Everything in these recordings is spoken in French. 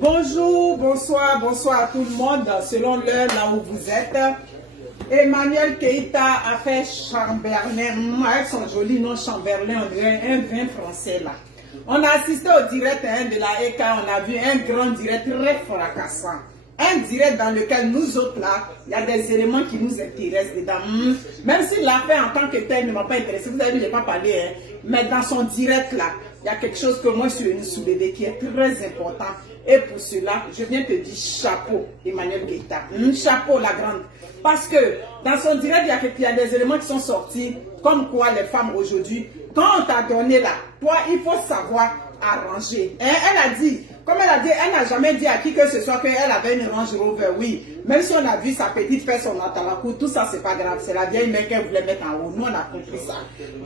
Bonjour, bonsoir, bonsoir à tout le monde, selon l'heure là où vous êtes. Emmanuel Keïta a fait Chamberlain, avec son joli nom Chamberlain, on dirait un vin français là. On a assisté au direct de la ECA, on a vu un grand direct très fracassant. Un direct dans lequel nous autres là, il y a des éléments qui nous intéressent dedans. Même si l'affaire en tant que telle ne m'a pas intéressé, vous avez vu, je n'ai pas parlé, mais dans son direct là, il y a quelque chose que moi je suis venu soulever qui est très important. Et pour cela, je viens te dire chapeau, Emmanuel Keïta. Chapeau la grande. Parce que dans son direct, il y a des éléments qui sont sortis, comme quoi les femmes aujourd'hui, quand on t'a donné là, toi, il faut savoir arranger. Elle a dit, comme elle a dit, elle n'a jamais dit à qui que ce soit qu'elle avait une Range Rover, oui. Même si on a vu sa petite faire son atalakou, tout ça, c'est pas grave. C'est la vieille mère qu'elle voulait mettre en haut. Nous, on a compris ça.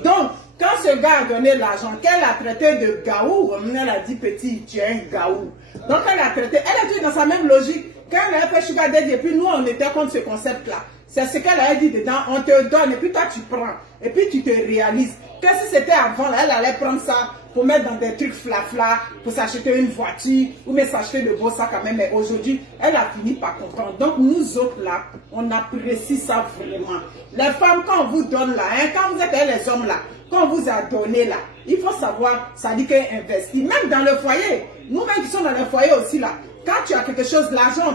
Donc, quand ce gars a donné l'argent, qu'elle a traité de gaou, elle a dit, petit, tu es un gaou. Donc, elle a traité, elle est dans sa même logique. Quand elle a fait Sugar Daddy, et puis nous, on était contre ce concept-là. C'est ce qu'elle a dit dedans, on te donne, et puis toi, tu prends. Et puis, tu te réalises. Que si c'était avant, là, elle allait prendre ça pour mettre dans des trucs flafla, pour s'acheter une voiture, ou même s'acheter de beaux sacs quand même. Mais aujourd'hui, elle a fini par comprendre. Donc, nous autres, là, on apprécie ça vraiment. Les femmes, quand on vous donne là, quand vous êtes les hommes là, quand on vous a donné là, il faut savoir, ça dit qu'elle investit. Même dans le foyer, nous-mêmes qui sommes dans le foyer aussi là, quand tu as quelque chose, l'argent, on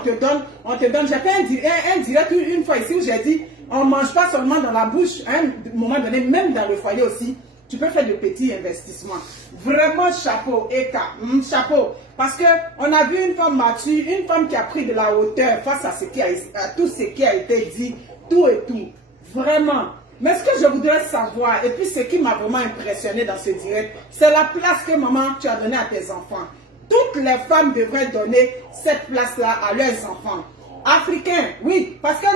te donne. J'ai fait un direct une fois ici où j'ai dit, on ne mange pas seulement dans la bouche, à un moment donné, même dans le foyer aussi, tu peux faire de petits investissements. Vraiment, chapeau, Eka, chapeau. Parce qu'on a vu une femme mature, une femme qui a pris de la hauteur face à tout ce qui a été dit, tout et tout. Vraiment. Mais ce que je voudrais savoir, et puis ce qui m'a vraiment impressionné dans ce direct, c'est la place que maman, tu as donnée à tes enfants. Toutes les femmes devraient donner cette place-là à leurs enfants. Africains, oui, parce que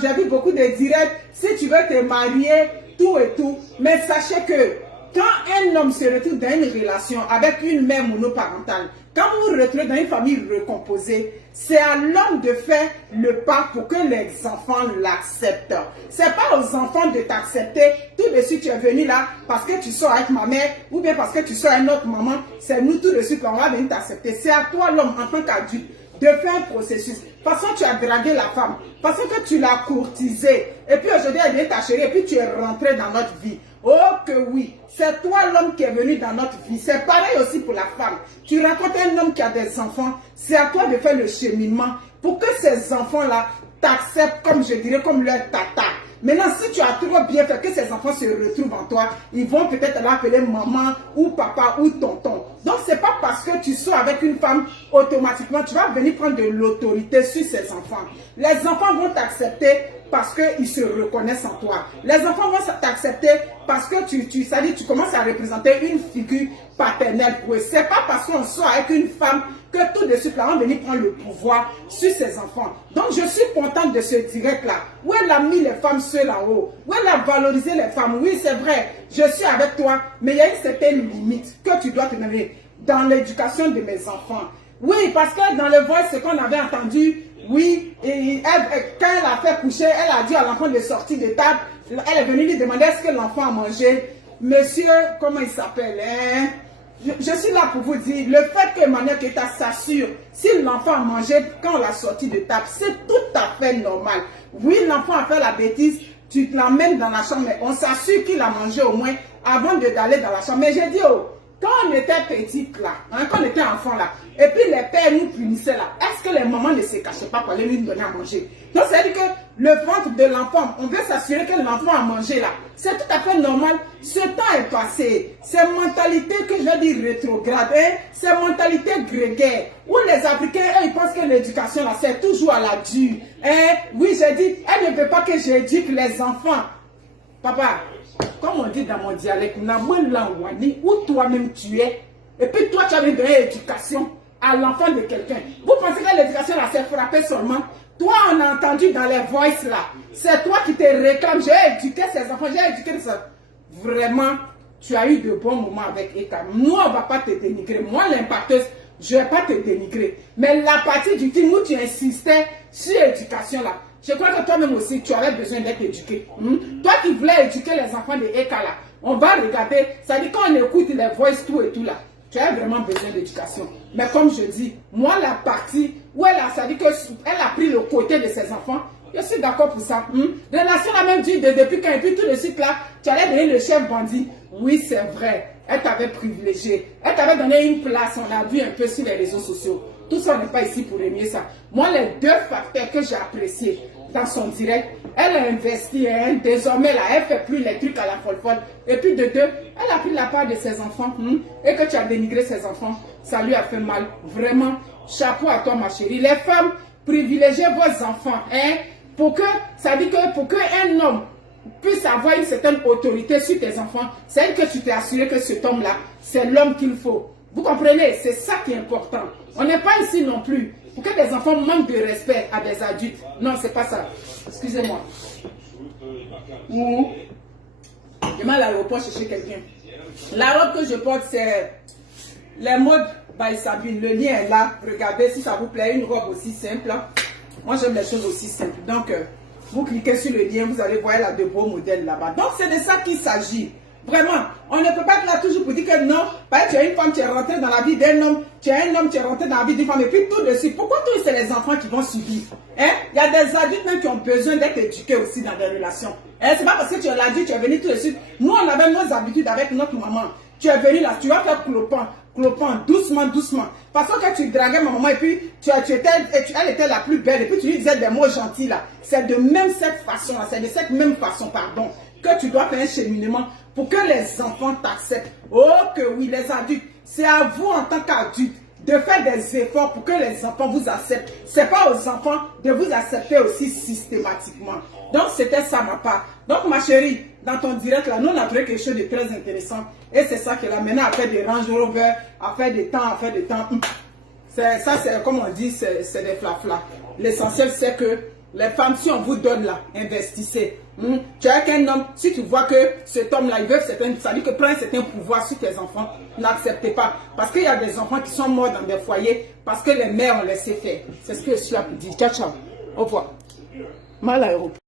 j'ai vu beaucoup de directs, si tu veux te marier, tout et tout, mais sachez que quand un homme se retrouve dans une relation avec une mère monoparentale, quand vous vous retrouvez dans une famille recomposée, c'est à l'homme de faire le pas pour que les enfants l'acceptent. C'est pas aux enfants de t'accepter. Tout de suite, tu es venu là parce que tu sors avec ma mère ou bien parce que tu sors avec notre maman. C'est nous tout de suite qu'on va venir t'accepter. C'est à toi, l'homme, en tant qu'adulte, de faire un processus. Parce que tu as dragué la femme, parce que tu l'as courtisée. Et puis aujourd'hui, elle est ta chérie et puis tu es rentré dans notre vie. Oh que oui, c'est toi l'homme qui est venu dans notre vie. C'est pareil aussi pour la femme. Tu rencontres un homme qui a des enfants, c'est à toi de faire le cheminement pour que ces enfants-là t'acceptent comme je dirais, comme leur tata. Maintenant, si tu as trop bien fait que ces enfants se retrouvent en toi, ils vont peut-être l'appeler maman ou papa ou tonton. Donc, ce n'est pas parce que tu sors avec une femme, automatiquement, tu vas venir prendre de l'autorité sur ces enfants. Les enfants vont t'accepter parce qu'ils se reconnaissent en toi. Les enfants vont t'accepter parce que tu commences à représenter une figure paternelle pour eux. Ce n'est pas parce qu'on sort avec une femme que tout de suite, là, on va venir prendre le pouvoir sur ses enfants. Donc, je suis contente de ce direct-là, où elle a mis les femmes seules en haut, où elle a valorisé les femmes. Oui, c'est vrai, je suis avec toi, mais il y a une certaine limite que tu dois te donner dans l'éducation de mes enfants. Oui, parce que dans le voice, ce qu'on avait entendu, oui, et quand elle a fait coucher, elle a dit à l'enfant de sortir de table, elle est venue lui demander est-ce que l'enfant a mangé. Monsieur, comment il s'appelle, hein? Je suis là pour vous dire, le fait que Emmanuel Keïta s'assure si l'enfant a mangé quand on l'a sorti de table, c'est tout à fait normal. Oui, l'enfant a fait la bêtise, tu l'emmènes dans la chambre, mais on s'assure qu'il a mangé au moins avant d'aller dans la chambre. Mais j'ai dit, oh, quand on était petite là, quand on était enfant là, et puis les pères nous punissaient là, est-ce que les mamans ne se cachaient pas pour aller lui donner à manger? Donc c'est-à-dire que le ventre de l'enfant, on veut s'assurer que l'enfant a mangé là. C'est tout à fait normal. Ce temps est passé. Ces mentalités que je vais dire rétrogrades, ces mentalités grégaires, où les Africains, ils pensent que l'éducation là, c'est toujours à la dure. Oui, j'ai dit, elle ne veut pas que j'éduque les enfants. Papa, comme on dit dans mon dialecte, où toi-même tu es, et puis toi tu as donné l'éducation à l'enfant de quelqu'un. Vous pensez que l'éducation là, c'est frapper seulement? Toi, on a entendu dans les voices là, c'est toi qui te réclames, j'ai éduqué ces enfants, j'ai éduqué ça. Vraiment, tu as eu de bons moments avec Eka. Nous, on ne va pas te dénigrer. Moi, l'impacteuse, je ne vais pas te dénigrer. Mais la partie du film où tu insistais sur l'éducation là, je crois que toi-même aussi, tu avais besoin d'être éduqué. Toi qui voulais éduquer les enfants de Eka là, on va regarder, ça dit quand on écoute les voices tout et tout là, tu as vraiment besoin d'éducation. Mais comme je dis, moi, la partie où ça dit qu'elle a pris le côté de ses enfants, je suis d'accord pour ça. Relation a même dit depuis quand, et puis tout de suite là, tu allais devenir le chef bandit. Oui, c'est vrai. Elle t'avait privilégié. Elle t'avait donné une place, on l'a vu un peu sur les réseaux sociaux. Tout ça, on n'est pas ici pour aimer ça. Moi, les deux facteurs que j'ai appréciés dans son direct, elle a investi, hein, désormais là, elle ne fait plus les trucs à la folle. Et puis de deux, elle a pris la part de ses enfants, et que tu as dénigré ses enfants, ça lui a fait mal. Vraiment, chapeau à toi ma chérie. Les femmes, privilégiez vos enfants, hein, pour que, ça dit que pour qu'un homme puisse avoir une certaine autorité sur tes enfants, c'est que tu t'es assuré que cet homme-là, c'est l'homme qu'il faut. Vous comprenez? C'est ça qui est important. On n'est pas ici non plus pour que des enfants manquent de respect à des adultes. Non, c'est pas ça. Excusez-moi. Je vais à l'aéroport chercher quelqu'un. La robe que je porte, c'est les modes by Sabine. Le lien est là. Regardez si ça vous plaît. Une robe aussi simple. Moi, j'aime les choses aussi simples. Donc, vous cliquez sur le lien, vous allez voir là de beaux modèles là-bas. Donc, c'est de ça qu'il s'agit. Vraiment, on ne peut pas être là toujours pour dire que non, tu es une femme, tu es rentrée dans la vie d'un homme, tu es un homme, tu es rentré dans la vie d'une femme, et puis tout de suite. Pourquoi tous c'est les enfants qui vont subir? Hein? Il y a des adultes même qui ont besoin d'être éduqués aussi dans des relations. Hein? C'est pas parce que tu es l'adulte, tu es venu tout de suite. Nous, on avait nos habitudes avec notre maman. Tu es venu là, tu vas faire clopant, doucement. Parce que tu draguais ma maman et puis elle était la plus belle, et puis tu lui disais des mots gentils là. C'est de même cette façon là, c'est de cette même façon, pardon, que tu dois faire un cheminement pour que les enfants t'acceptent. Oh que oui, les adultes, c'est à vous en tant qu'adultes de faire des efforts pour que les enfants vous acceptent. C'est pas aux enfants de vous accepter aussi systématiquement. Donc c'était ça ma part. Donc ma chérie, dans ton direct là, nous on a trouvé quelque chose de très intéressant. Et c'est ça que là maintenant à faire des Range Rover, à faire des temps. Ça c'est comme on dit, c'est des flaflas. L'essentiel c'est que les femmes, si on vous donne là, investissez. Tu as qu'un homme, si tu vois que cet homme-là, il veut ça dit que prend un certain pouvoir sur tes enfants, n'acceptez pas. Parce qu'il y a des enfants qui sont morts dans des foyers parce que les mères ont laissé faire. C'est ce que je suis là pour dire. Ciao, ciao. Au revoir. Mal à l'aéroport.